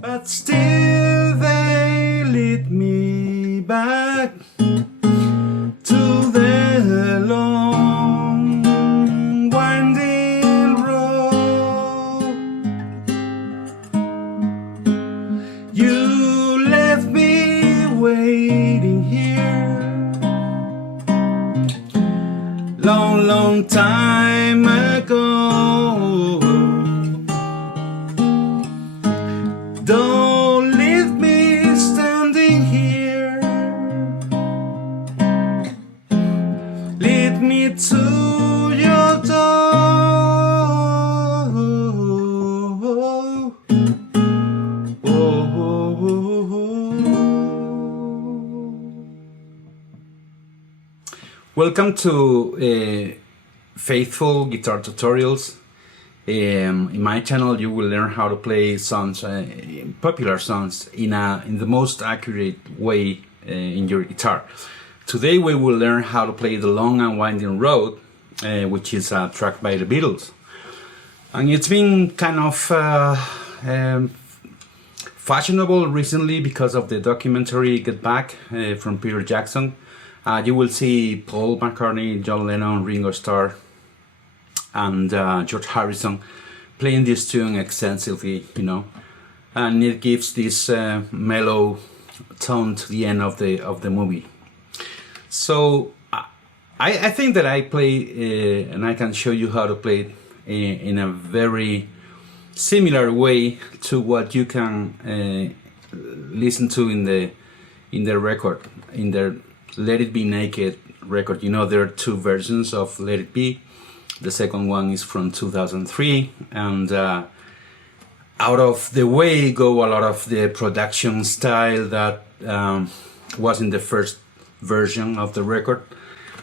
but still they lead me back to the long winding road. You left me waiting here long, long time ago. Don't leave me standing here. Lead me to your door. Welcome to Faithful Guitar Tutorials. In my channel you will learn how to play songs, popular songs in the most accurate way in your guitar. Today we will learn how to play The Long and Winding Road, which is a track by the Beatles. And it's been kind of fashionable recently because of the documentary Get Back from Peter Jackson. You will see Paul McCartney, John Lennon, Ringo Starr and George Harrison playing this tune extensively, you know, and it gives this mellow tone to the end of the movie. So I think that I play and I can show you how to play it in a very similar way to what you can listen to in the record, in the Let It Be Naked record. You know, there are two versions of Let It Be. The second one is from 2003, and out of the way go a lot of the production style that was in the first version of the record.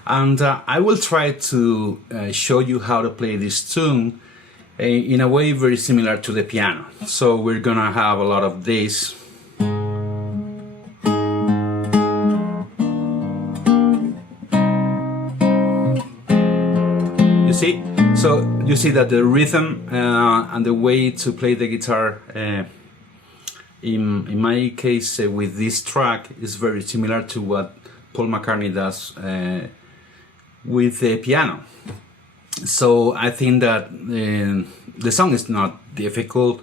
And I will try to show you how to play this tune in a way very similar to the piano. So we're gonna have a lot of this. See? So you see that the rhythm and the way to play the guitar in my case with this track is very similar to what Paul McCartney does with the piano. So I think that the song is not difficult.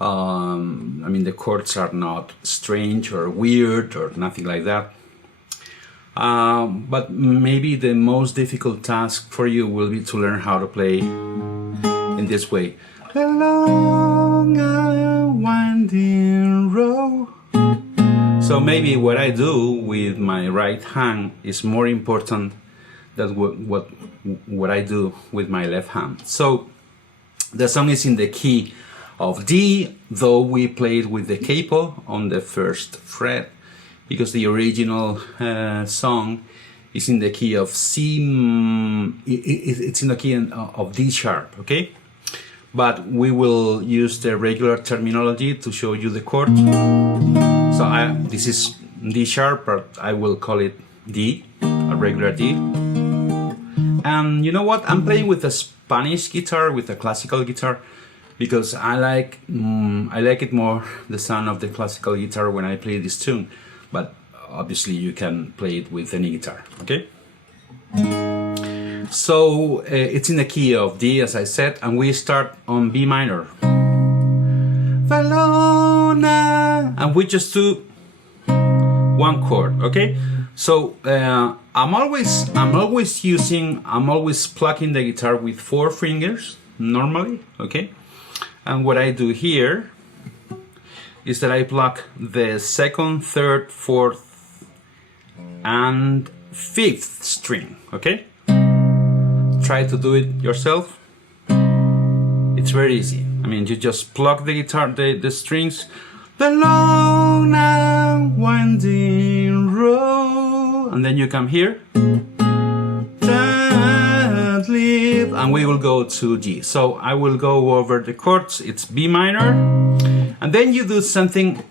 I mean, the chords are not strange or weird or nothing like that. But maybe the most difficult task for you will be to learn how to play in this way. The long and winding road. So maybe what I do with my right hand is more important than what I do with my left hand. So the song is in the key of D, though we played with the capo on the first fret, because the original song is in the key of C, it's in the key of D sharp, okay? But we will use the regular terminology to show you the chord. So this is D sharp, but I will call it D, a regular D. And you know what? I'm playing with a Spanish guitar, with a classical guitar, because I like it more, the sound of the classical guitar when I play this tune. But obviously you can play it with any guitar, okay? So it's in the key of D, as I said, and we start on B minor. Valona, and we just do one chord, okay? So I'm always plucking the guitar with 4 fingers normally, okay? And what I do here is that I pluck the 2nd, 3rd, 4th and 5th string, okay? Try to do it yourself. It's very easy. I mean, you just pluck the guitar, the strings, the long and winding road, and then you come here, and we will go to G. So I will go over the chords. It's B minor, and then you do something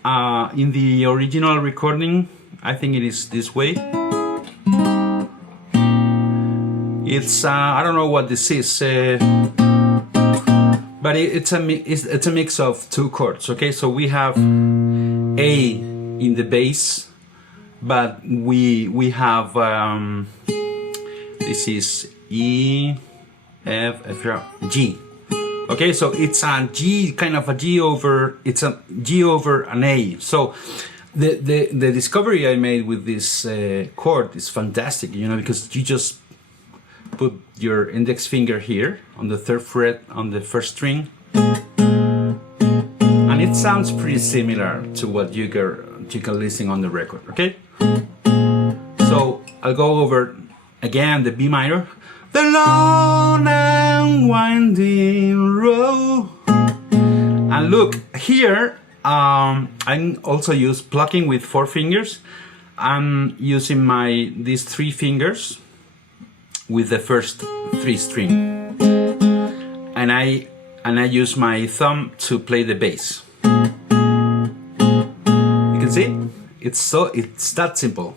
in the original recording. I think it is this way. It's I don't know what this is. but it's a mix of two chords. Okay, so we have A in the bass, but we have this is E, F, G. Okay, so it's a G, kind of a G over, it's a G over an A. So the discovery I made with this chord is fantastic, you know, because you just put your index finger here on the 3rd fret on the 1st string, and it sounds pretty similar to what you can listen on the record. Okay, so I'll go over again the B minor. The long and winding road. And look here, I also use plucking with 4 fingers. I'm using these 3 fingers with the first 3 string, and I use my thumb to play the bass. You can see it's that simple.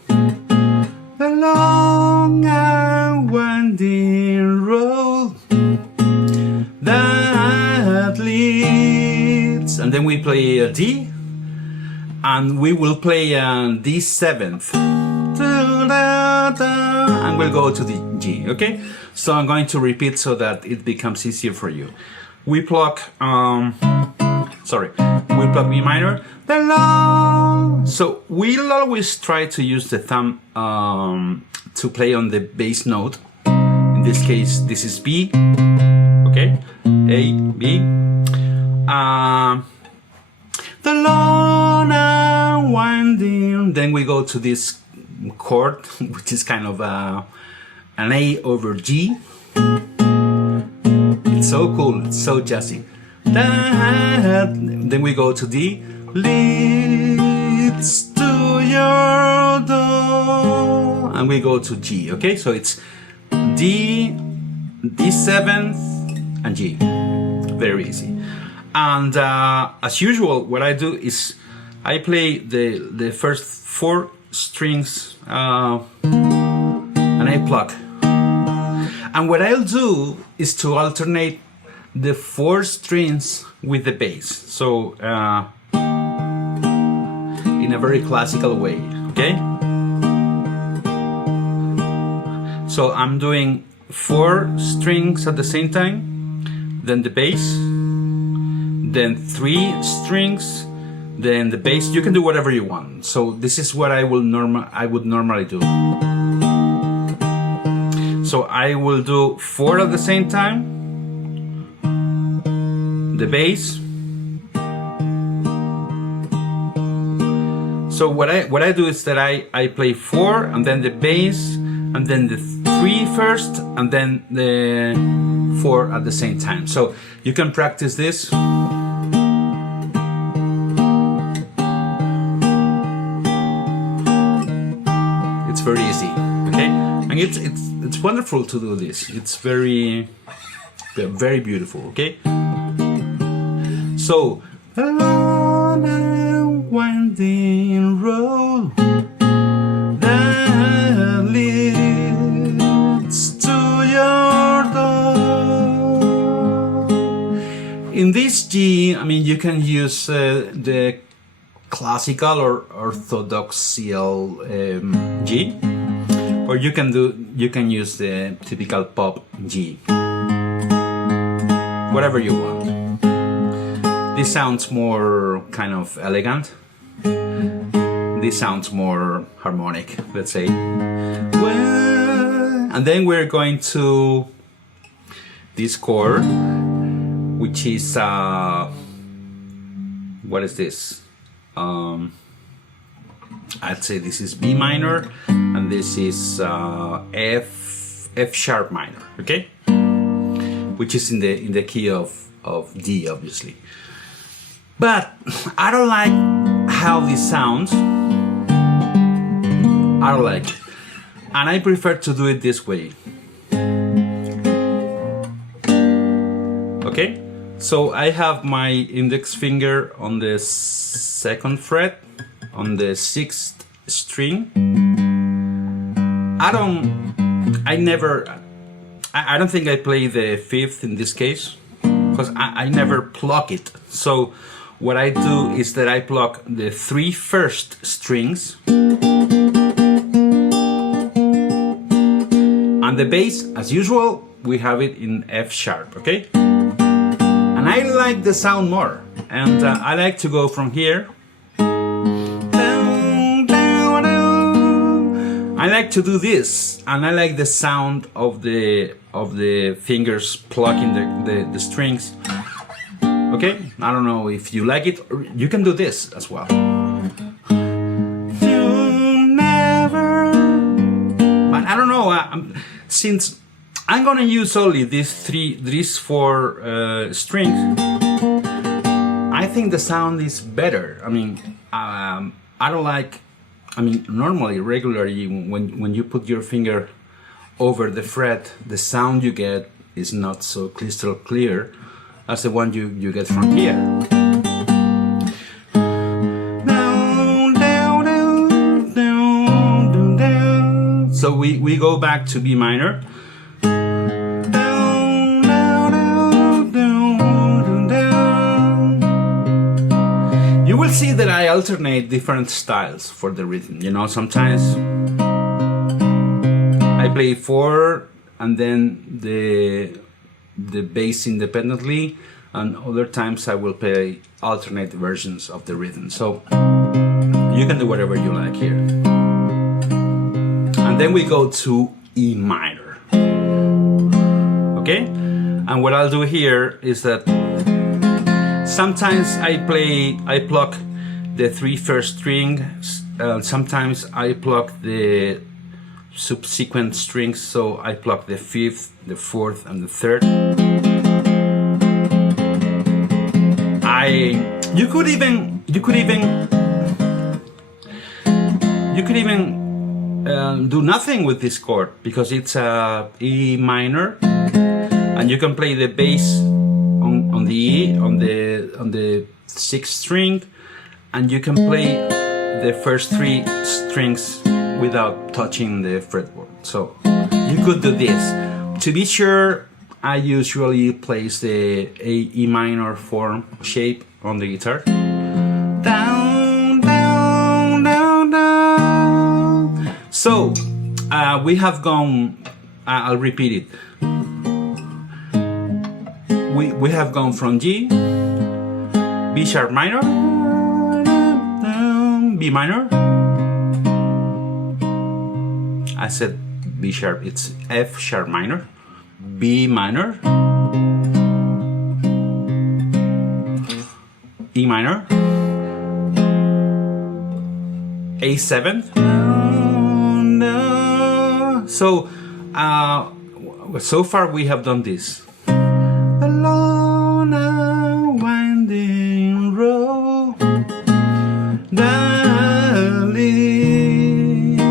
The long and winding road that leads, and then we play a D, and we will play a D7th, and we'll go to the G. Okay, so I'm going to repeat so that it becomes easier for you. We pluck we pluck B minor, the long. So we'll always try to use the thumb to play on the bass note. In this case, this is B. Okay, A, B. The long and winding. Then we go to this chord, which is kind of an A over G. It's so cool, it's so jazzy. Then we go to D. Leads to your door, and we go to G. Okay, so it's D, D7th, and G. Very easy. And as usual, what I do is I play the first 4 strings and I pluck. And what I'll do is to alternate the 4 strings with the bass. So in a very classical way, okay? So I'm doing 4 strings at the same time, then the bass, then 3 strings, then the bass. You can do whatever you want. So this is what I would normally do. So I will do 4 at the same time, the bass. So what I do is that I play 4 and then the bass and then the 3 first and then the 4 at the same time. So you can practice this. It's very easy, okay? And it's wonderful to do this. It's very beautiful, okay? So the long and winding road that leads to your door. In this G, I mean, you can use the classical or orthodoxial G, or you can use the typical pop G. Whatever you want. This sounds more kind of elegant. This sounds more harmonic, let's say. And then we're going to this chord, which is what is this? I'd say this is B minor, and this is F sharp minor, okay? Which is in the key of D, obviously. But I don't like how this sounds. I don't like it. And I prefer to do it this way. Okay? So I have my index finger on the 2nd fret, on the 6th string. I don't think I play the 5th in this case. because I never pluck it. So what I do is that I pluck the 3 first strings, and the bass, as usual, we have it in F sharp, okay? And I like the sound more, and I like to go from here. I like to do this, and I like the sound of the fingers plucking the strings. Okay, I don't know if you like it. You can do this as well. But I don't know. Since I'm gonna use only these 4 strings, I think the sound is better. I mean, I don't like. I mean, normally, regularly, when you put your finger over the fret, the sound you get is not so crystal clear as the one you get from here. So we go back to B minor. You will see that I alternate different styles for the rhythm. You know, sometimes I play 4 and then the bass independently, and other times I will play alternate versions of the rhythm. So you can do whatever you like here. And then we go to E minor. Okay? And what I'll do here is that sometimes I pluck the 3 first strings, sometimes I pluck the subsequent strings, so I pluck the 5th, the 4th, and the 3rd. You could even do nothing with this chord, because it's a E minor, and you can play the bass on the E, on the 6th string, and you can play the first 3 strings without touching the fretboard. So you could do this. To be sure, I usually place the E minor form shape on the guitar. Down, down, down, down. So we have gone, I'll repeat it. We have gone from G, B sharp minor, B minor. I said B sharp, it's F sharp minor, B minor, E minor, A7. So so far we have done this. Along a winding road that leads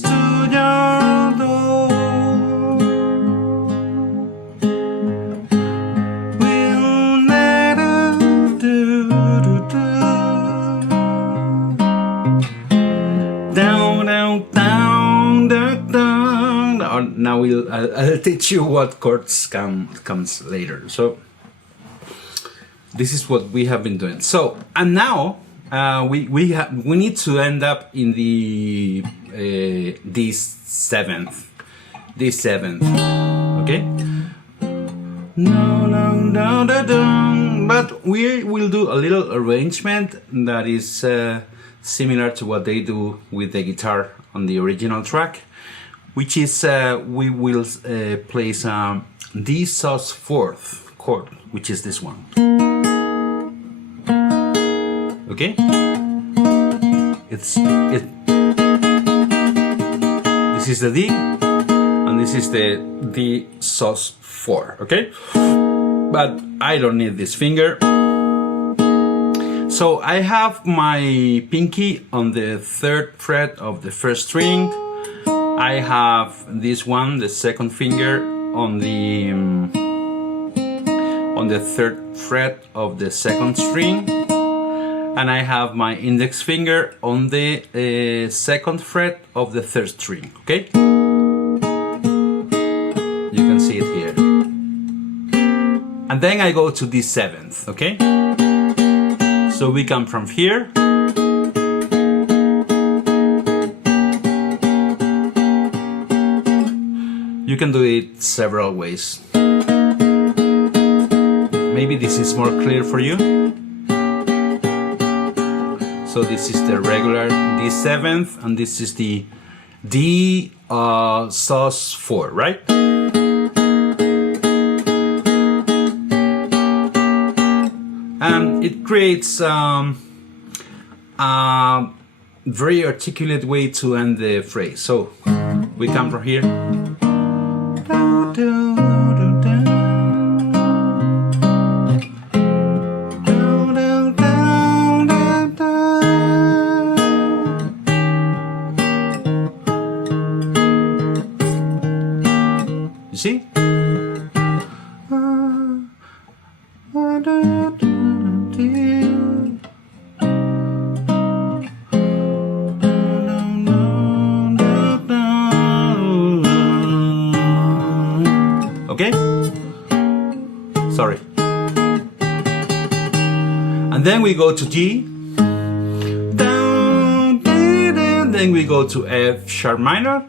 to your door, we'll never do. Down, down, down, down, down. Now I'll teach you what chords comes later. So this is what we have been doing. So, and now we need to end up in the D7th, okay? No, no, no, no, no. But we will do a little arrangement that is similar to what they do with the guitar on the original track, which is we will place D sus 4th chord, which is this one. Okay? This is the D, and this is the D sus 4. Okay? But I don't need this finger. So I have my pinky on the 3rd fret of the 1st string. I have this one, the 2nd finger, on the 3rd fret of the 2nd string, and I have my index finger on the 2nd fret of the 3rd string. Okay? You can see it here. And then I go to the 7th, okay? So we come from here. You can do it several ways. Maybe this is more clear for you. So this is the regular D7th, and this is the D sus4, right? And it creates a very articulate way to end the phrase. So we come from here. You see? Okay? Sorry. And then we go to G. Then we go to F sharp minor.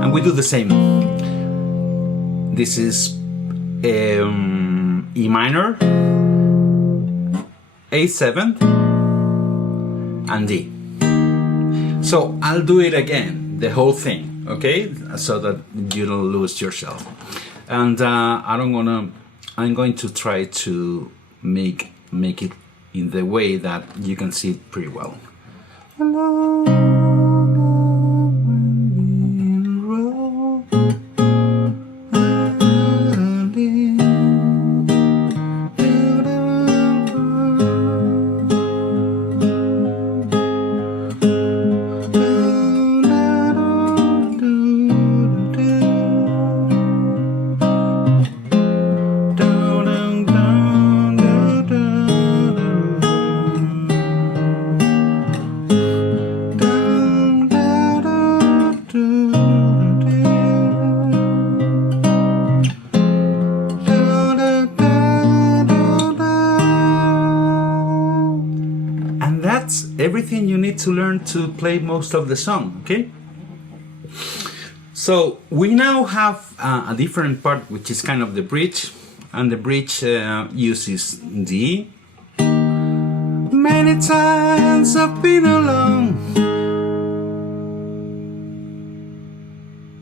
And we do the same. This is E minor, A7, and D. So I'll do it again, the whole thing, okay? So that you don't lose yourself. And I'm going to try to make it in the way that you can see it pretty well. Everything you need to learn to play most of the song, okay? So we now have a different part, which is kind of the bridge, and the bridge uses D. Many times I've been alone.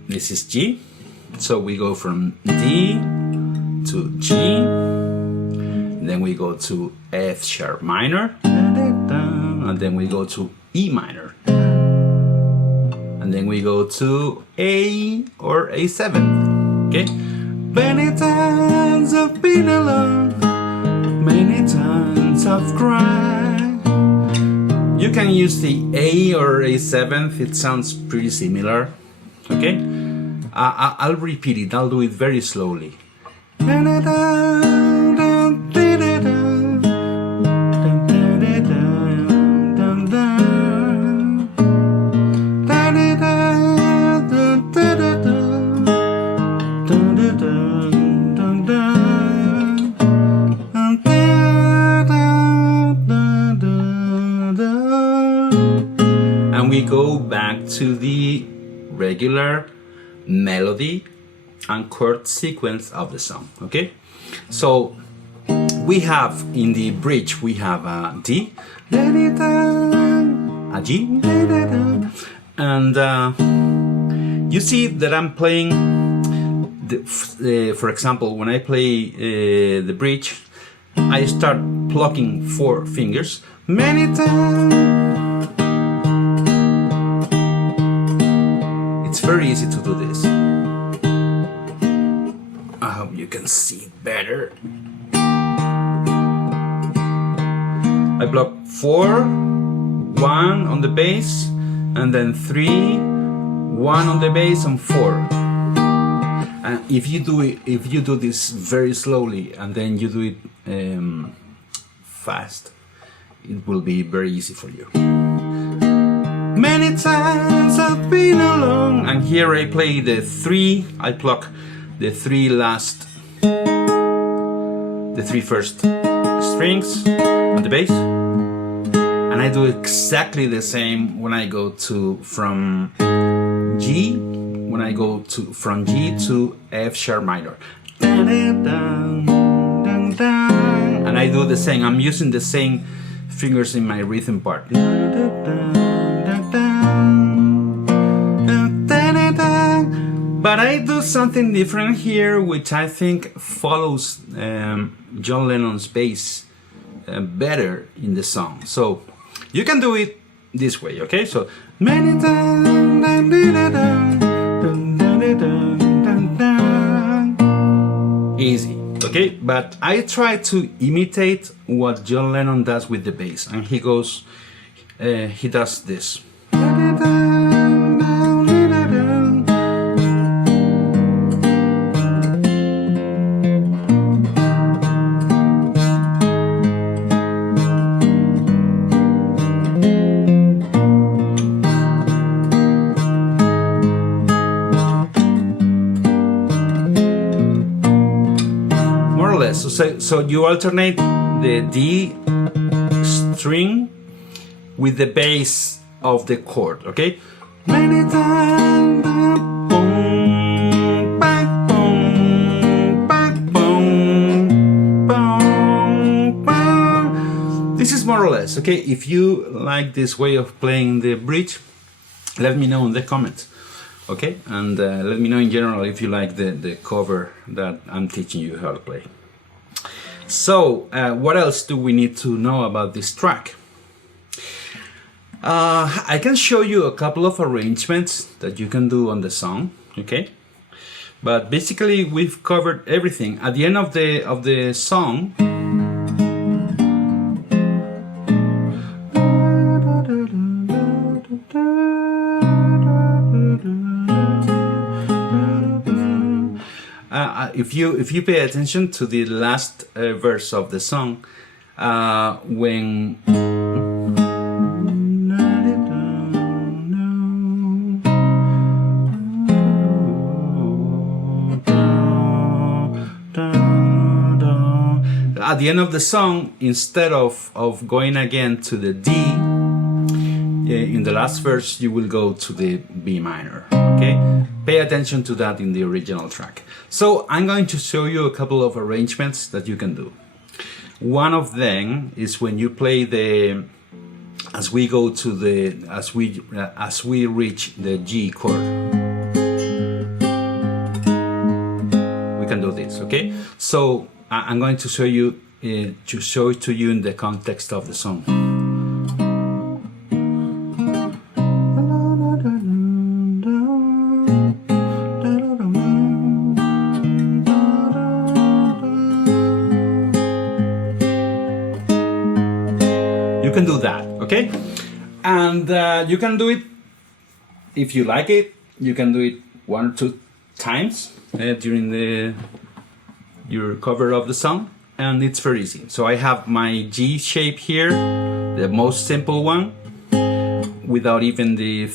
This is G, so we go from D to G, then we go to F sharp minor, and then we go to E minor, and then we go to A or A7, okay? Many times I've been alone, many times I've cried. You can use the A or A7, it sounds pretty similar, okay? I'll repeat it, I'll do it very slowly. And we go back to the regular melody and chord sequence of the song, okay? So we have in the bridge, we have a D, a G, and you see that I'm playing, for example, when I play the bridge, I start plucking 4 fingers many times. It's very easy to do this. I hope you can see it better. I block 4, 1 on the bass, and then 3, 1 on the bass, and 4. And if you do this very slowly, and then you do it fast, it will be very easy for you. Many times I've you've been along. And here I play the three, I pluck the three first strings on the bass. And I do exactly the same when I go to from G, from G to F sharp minor. And I do the same, I'm using the same fingers in my rhythm part. But I do something different here, which I think follows John Lennon's bass better in the song. So you can do it this way, okay? So many times, easy, okay? But I try to imitate what John Lennon does with the bass, and he does this. So you alternate the D string with the bass of the chord, okay? Many times, boom, bang, boom, bang, boom, boom, boom. This is more or less, okay? If you like this way of playing the bridge, let me know in the comments, okay? And let me know in general if you like the cover that I'm teaching you how to play. So, what else do we need to know about this track? I can show you a couple of arrangements that you can do on the song, okay? But basically, we've covered everything. At the end of the song, if you pay attention to the last verse of the song, when at the end of the song, instead of going again to the D, in the last verse you will go to the B minor, okay? Pay attention to that in the original track. So I'm going to show you a couple of arrangements that you can do. One of them is when you play as we reach the G chord. We can do this, okay? So I'm going to show you it to you in the context of the song. You can do that, okay? And you can do it, if you like it, you can do it 1 or 2 times during your cover of the song, and it's very easy. So I have my G shape here, the most simple one, without even the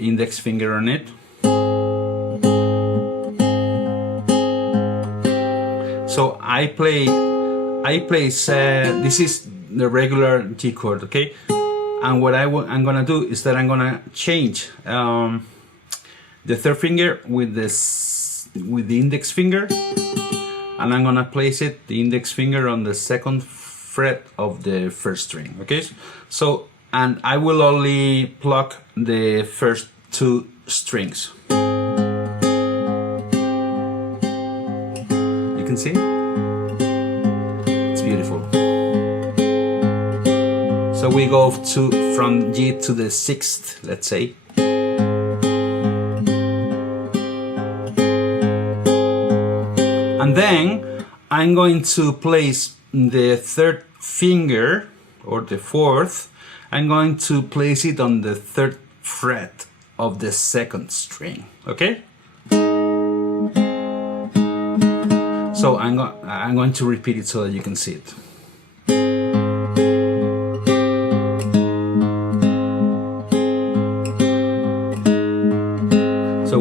index finger on it. So I place this is the regular G chord, okay? And what I'm gonna do is that I'm gonna change the third finger with the index finger, and I'm gonna place the index finger on the second fret of the first string, okay? So, and I will only pluck the first 2 strings. You can see? It's beautiful. So we go from G to the 6th, let's say. And then I'm going to place the third finger, or the 4th, I'm going to place it on the 3rd fret of the 2nd string, okay? So I'm going to repeat it so that you can see it.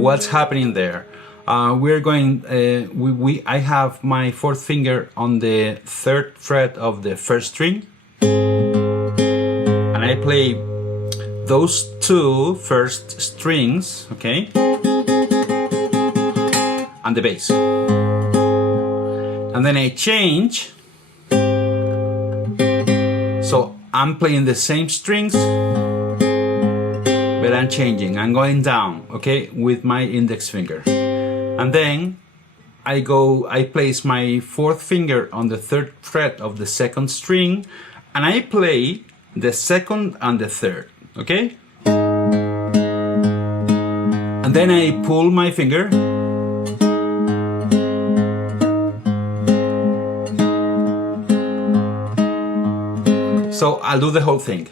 what's happening there? We're going. I have my fourth finger on the third fret of the first string, and I play those two first strings, okay, and the bass, and then I change. So I'm playing the same strings, but I'm changing. I'm going down, okay, with my index finger. And then I place my fourth finger on the third fret of the second string, and I play the second and the third, okay? And then I pull my finger. So I'll do the whole thing.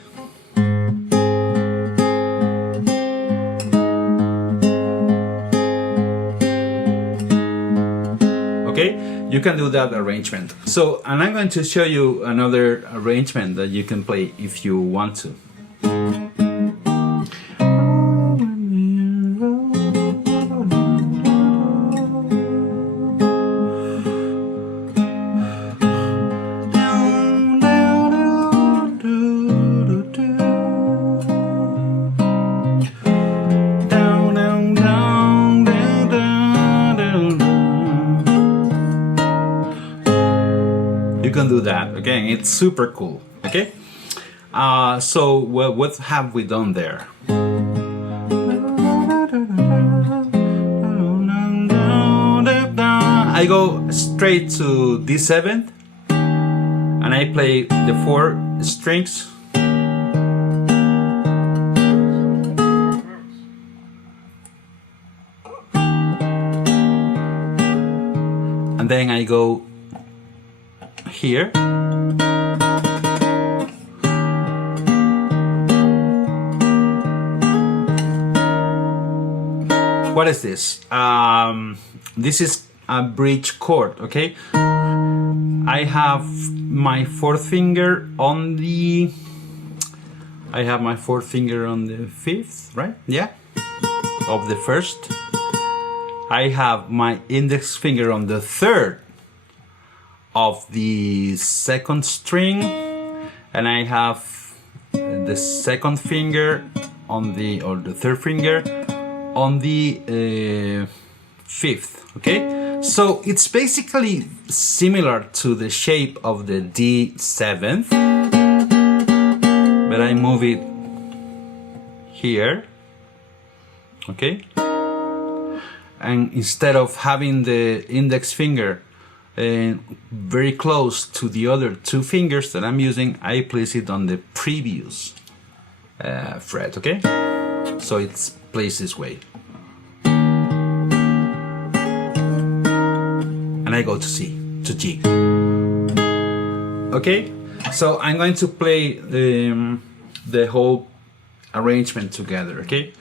Okay, you can do that arrangement. So, and I'm going to show you another arrangement that you can play if you want to. You can do that. Again, it's super cool. Okay. So what have we done there? I go straight to D7, and I play the four strings. And then I go here. What is this? This is a bridge chord, okay? I have my fourth finger on the fifth, right? Yeah, of the first. I have my index finger on the third of the second string, and I have the second finger on the third finger on the fifth, okay? So it's basically similar to the shape of the D7th, but I move it here, okay? And instead of having the index finger very close to the other two fingers that I'm using, I place it on the previous fret, okay? So it's placed this way. And I go to C, to G. Okay? So I'm going to play the whole arrangement together, okay?